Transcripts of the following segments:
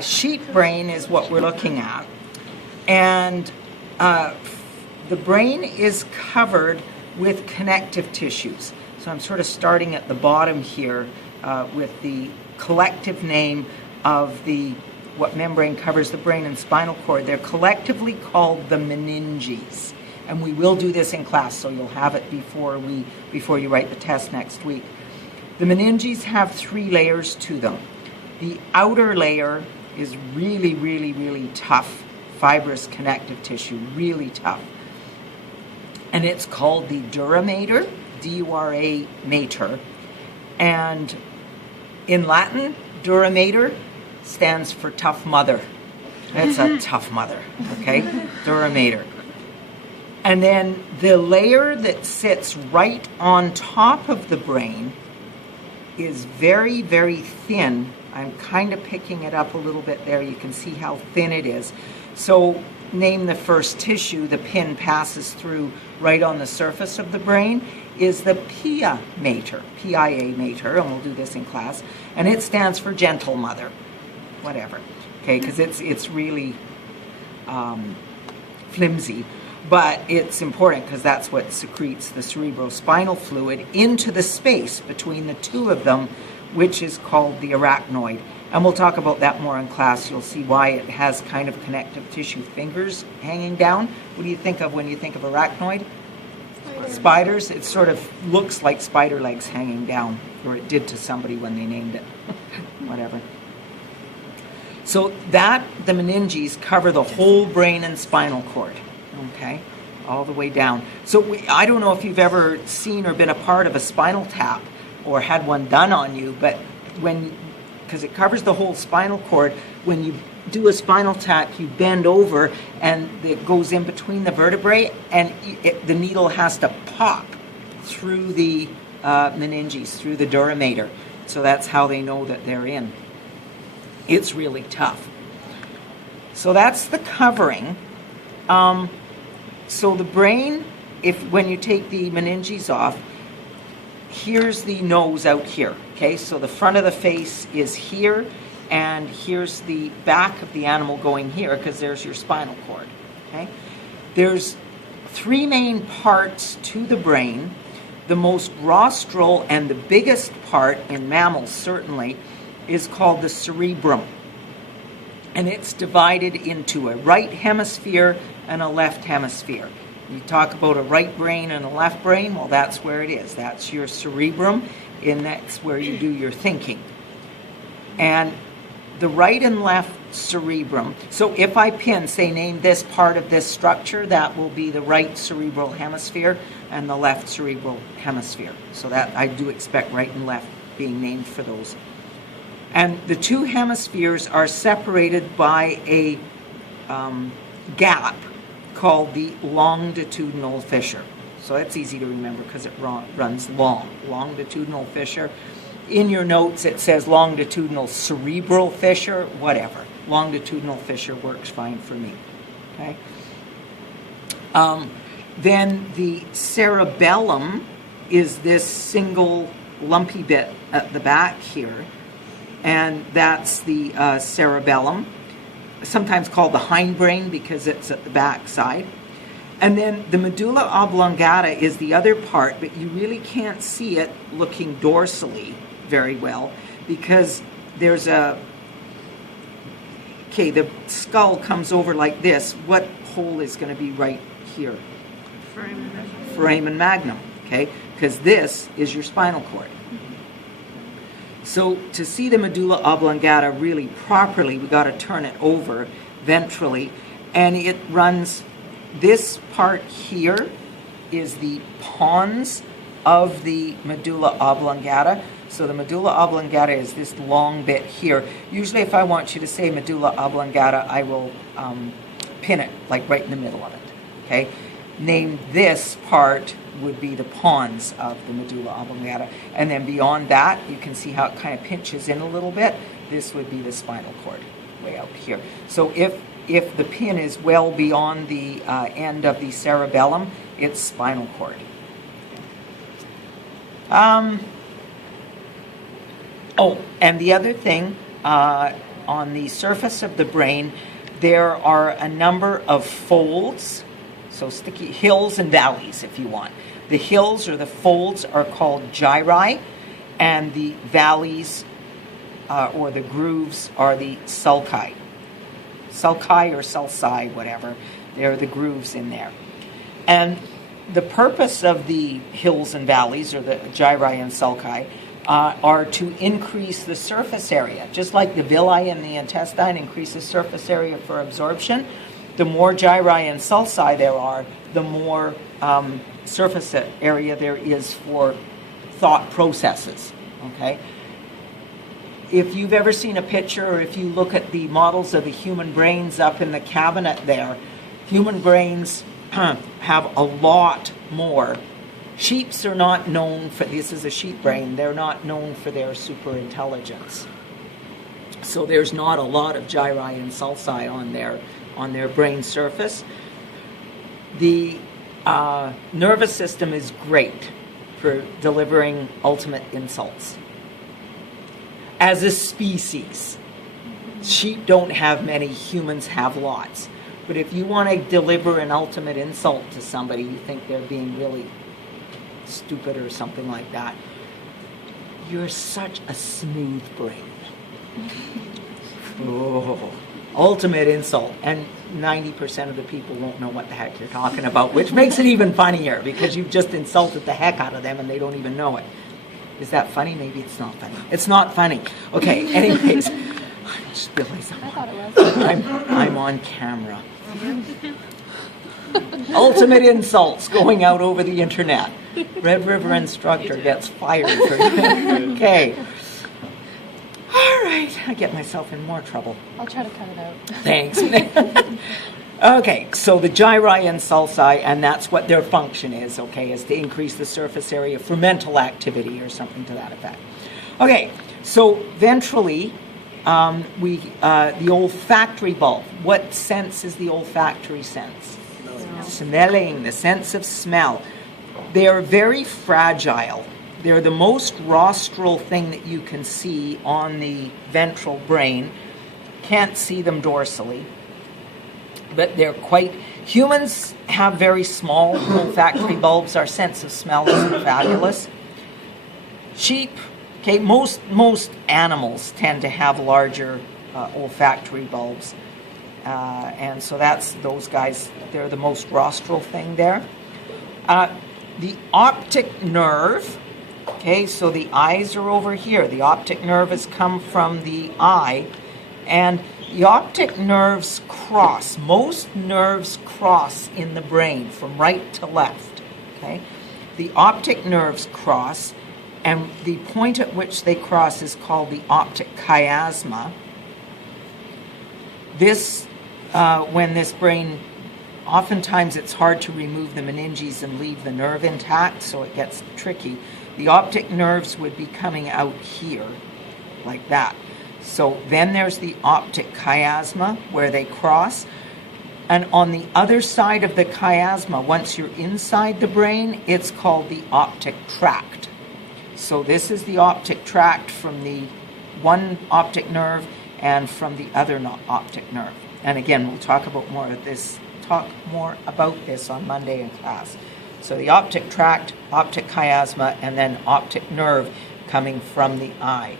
Sheep brain is what we're looking at, and the brain is covered with connective tissues. So I'm sort of starting at the bottom here with the collective name of what membrane covers the brain and spinal cord. They're collectively called the meninges, and we will do this in class, so you'll have it before you write the test next week. The meninges have 3 layers to them. The outer layer is really, really, really tough, fibrous connective tissue, really tough. And it's called the dura mater, D-U-R-A mater. And in Latin, dura mater stands for tough mother. It's a tough mother, okay? Dura mater. And then the layer that sits right on top of the brain is very, very thin. I'm kind of picking it up a little bit there. You can see how thin it is. So name the first tissue the pin passes through right on the surface of the brain is the pia mater, P-I-A mater, and we'll do this in class. And it stands for gentle mother, whatever, okay, because it's really flimsy. But it's important because that's what secretes the cerebrospinal fluid into the space between the two of them, which is called the arachnoid. And we'll talk about that more in class. You'll see why it has kind of connective tissue fingers hanging down. What do you think of when you think of arachnoid? Spiders. It sort of looks like spider legs hanging down, or it did to somebody when they named it. Whatever. So the meninges cover the whole brain and spinal cord. Okay, all the way down. So I don't know if you've ever seen or been a part of a spinal tap or had one done on you, but because it covers the whole spinal cord, when you do a spinal tap, you bend over and it goes in between the vertebrae, and the needle has to pop through the meninges, through the dura mater. So that's how they know that they're in. It's really tough. So that's the covering. So the brain, when you take the meninges off, here's the nose out here, okay? So the front of the face is here, and here's the back of the animal going here, because there's your spinal cord, okay? There's 3 main parts to the brain. The most rostral and the biggest part, in mammals certainly, is called the cerebrum. And it's divided into a right hemisphere and a left hemisphere. You talk about a right brain and a left brain, well, that's where it is. That's your cerebrum, and that's where you do your thinking. And the right and left cerebrum, so if I name this part of this structure, that will be the right cerebral hemisphere and the left cerebral hemisphere. So that I do expect right and left being named for those. And the 2 hemispheres are separated by a gap called the longitudinal fissure. So that's easy to remember because it runs long. Longitudinal fissure. In your notes it says longitudinal cerebral fissure, whatever. Longitudinal fissure works fine for me. Okay. Then the cerebellum is this single lumpy bit at the back here, and that's the cerebellum, sometimes called the hindbrain because it's at the back side. And then the medulla oblongata is the other part, but you really can't see it looking dorsally very well because there's the skull comes over like this. What hole is going to be right here? Foramen magnum, okay? Because this is your spinal cord. So to see the medulla oblongata really properly, we got to turn it over ventrally, and it runs. This part here is the pons of the medulla oblongata. So the medulla oblongata is this long bit here. Usually, if I want you to say medulla oblongata, I will pin it like right in the middle of it. Okay. Name this part would be the pons of the medulla oblongata. And then beyond that, you can see how it kind of pinches in a little bit. This would be the spinal cord, way out here. So if the pin is well beyond the end of the cerebellum, it's spinal cord. Oh, and the other thing, on the surface of the brain, there are a number of folds, so sticky hills and valleys, if you want. The hills or the folds are called gyri, and the valleys or the grooves are the sulci. Sulci or sulci, whatever. They're the grooves in there. And the purpose of the hills and valleys, or the gyri and sulci, are to increase the surface area. Just like the villi in the intestine increases surface area for absorption, the more gyri and sulci there are, the more surface area there is for thought processes. Okay? If you've ever seen a picture, or if you look at the models of the human brains up in the cabinet there, human brains have a lot more. Sheeps are not known for, this is a sheep brain, they're not known for their super intelligence. So there's not a lot of gyri and sulci on their brain surface. The nervous system is great for delivering ultimate insults. As a species, sheep don't have many, humans have lots. But if you want to deliver an ultimate insult to somebody, you think they're being really stupid or something like that, you're such a smooth brain. Oh, ultimate insult. And 90% of the people won't know what the heck you're talking about, which makes it even funnier because you've just insulted the heck out of them and they don't even know it. Is that funny? Maybe it's not funny. It's not funny. Okay, anyways, I just realized I'm on camera. Ultimate insults going out over the internet. Red River instructor gets fired. Okay. All right, I get myself in more trouble. I'll try to cut it out. Thanks. Okay, so the gyri and sulci, and that's what their function is, okay, is to increase the surface area for mental activity or something to that effect. Okay, so ventrally, the olfactory bulb. What sense is the olfactory sense? Smelling, the sense of smell. They are very fragile. They're the most rostral thing that you can see on the ventral brain. Can't see them dorsally. But they're quite... Humans have very small olfactory bulbs. Our sense of smell is fabulous. Sheep, okay, most animals tend to have larger olfactory bulbs. And so that's those guys, they're the most rostral thing there. The optic nerve, okay, so the eyes are over here. The optic nerve has come from the eye. And the optic nerves cross. Most nerves cross in the brain from right to left. Okay? The optic nerves cross, and the point at which they cross is called the optic chiasma. This, when this brain, oftentimes it's hard to remove the meninges and leave the nerve intact, so it gets tricky. The optic nerves would be coming out here, like that. So then there's the optic chiasma where they cross. And on the other side of the chiasma, once you're inside the brain, it's called the optic tract. So this is the optic tract from the one optic nerve and from the other optic nerve. And again, we'll talk more about this on Monday in class. So the optic tract, optic chiasma, and then optic nerve coming from the eye.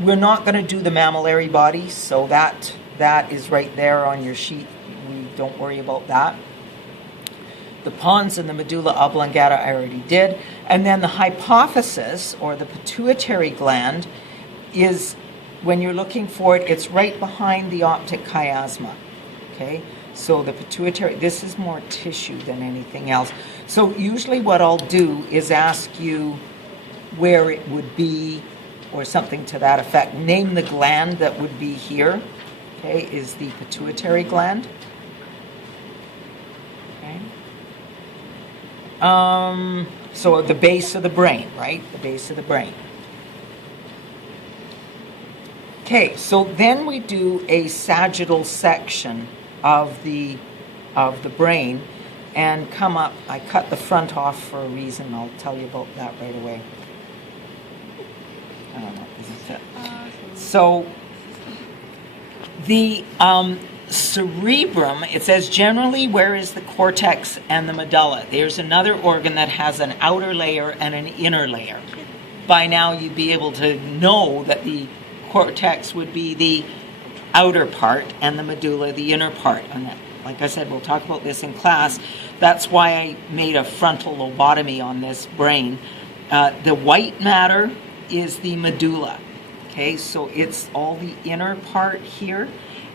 We're not going to do the mammillary body, so that is right there on your sheet. We don't worry about that. The pons and the medulla oblongata I already did. And then the hypophysis, or the pituitary gland, is, when you're looking for it, it's right behind the optic chiasma. Okay? So the pituitary, this is more tissue than anything else. So usually what I'll do is ask you where it would be, or something to that effect. Name the gland that would be here, okay, is the pituitary gland. Okay. So the base of the brain, right? The base of the brain. Okay, so then we do a sagittal section of the brain and come up. I cut the front off for a reason. I'll tell you about that right away. I don't know, is So the cerebrum, it says generally where is the cortex and the medulla. There's another organ that has an outer layer and an inner layer. By now you'd be able to know that the cortex would be the outer part and the medulla the inner part. And that, like I said, we'll talk about this in class. That's why I made a frontal lobotomy on this brain. The white matter is the medulla. Okay, so it's all the inner part here.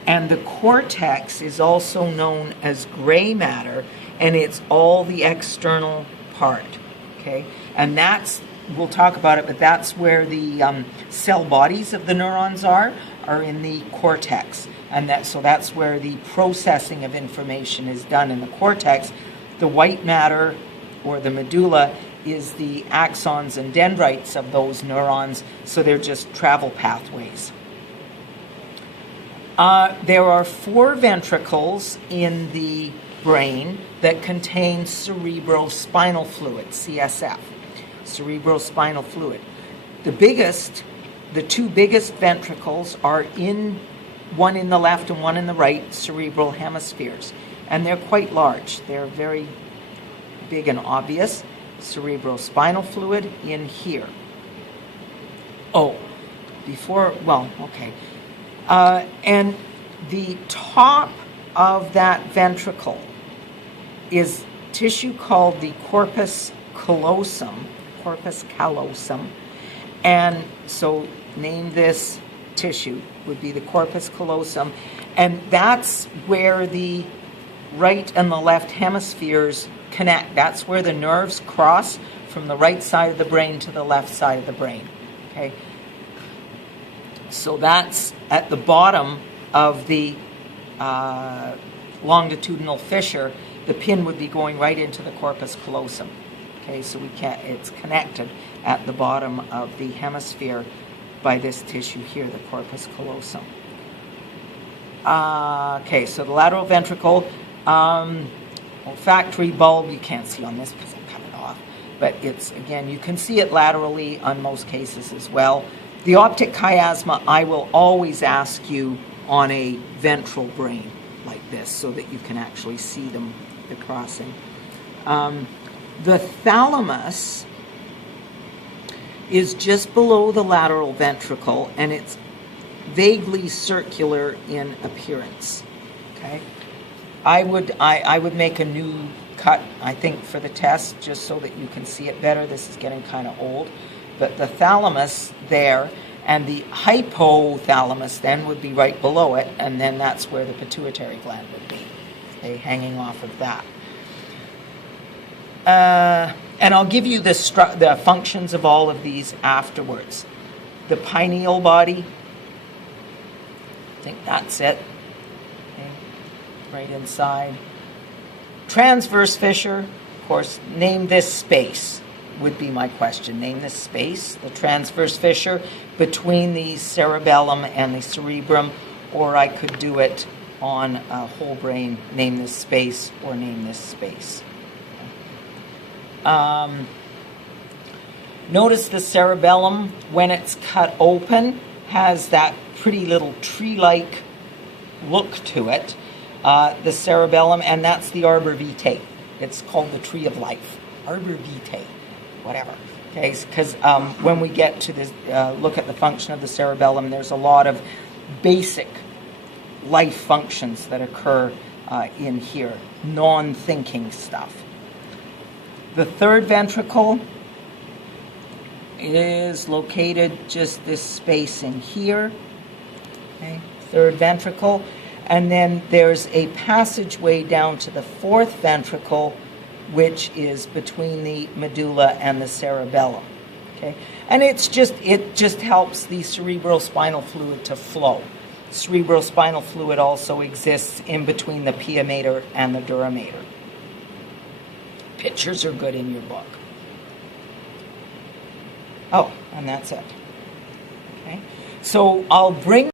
And the cortex is also known as gray matter, and it's all the external part. Okay, and that's, we'll talk about it, but that's where the cell bodies of the neurons are in the cortex. And so that's where the processing of information is done in the cortex. The white matter, or the medulla, is the axons and dendrites of those neurons, so they're just travel pathways. There are 4 ventricles in the brain that contain cerebrospinal fluid, CSF, cerebrospinal fluid. The 2 biggest ventricles are one in the left and one in the right cerebral hemispheres, and they're quite large. They're very big and obvious. Cerebrospinal fluid in here. And the top of that ventricle is tissue called the corpus callosum, and so name this tissue would be the corpus callosum, and that's where the right and the left hemispheres connect. That's where the nerves cross from the right side of the brain to the left side of the brain. Okay, so that's at the bottom of the longitudinal fissure. The pin would be going right into the corpus callosum. Okay, so it's connected at the bottom of the hemisphere by this tissue here, the corpus callosum. Okay, so the lateral ventricle, olfactory bulb, you can't see on this because I cut it off, but it's, again, you can see it laterally on most cases as well. The optic chiasma, I will always ask you on a ventral brain like this so that you can actually see them, the crossing. The thalamus is just below the lateral ventricle, and it's vaguely circular in appearance. Okay, I would make a new cut, I think, for the test, just so that you can see it better. This is getting kind of old. But the thalamus there, and the hypothalamus then would be right below it, and then that's where the pituitary gland would be, okay, hanging off of that. And I'll give you the functions of all of these afterwards. The pineal body, I think that's it, okay, right inside. Transverse fissure, of course, name this space would be my question. Name this space, the transverse fissure between the cerebellum and the cerebrum, or I could do it on a whole brain, name this space, or name this space. Notice the cerebellum, when it's cut open, has that pretty little tree-like look to it. The cerebellum, and that's the arbor vitae. It's called the tree of life. Arbor vitae, whatever. Okay, because when we get to this, look at the function of the cerebellum, there's a lot of basic life functions that occur in here, non-thinking stuff. The third ventricle is located just this space in here. Okay, third ventricle. And then there's a passageway down to the fourth ventricle, which is between the medulla and the cerebellum. Okay, and it just helps the cerebrospinal fluid to flow. Cerebrospinal fluid also exists in between the pia mater and the dura mater. Pictures are good in your book. Oh, and that's it. Okay, so I'll bring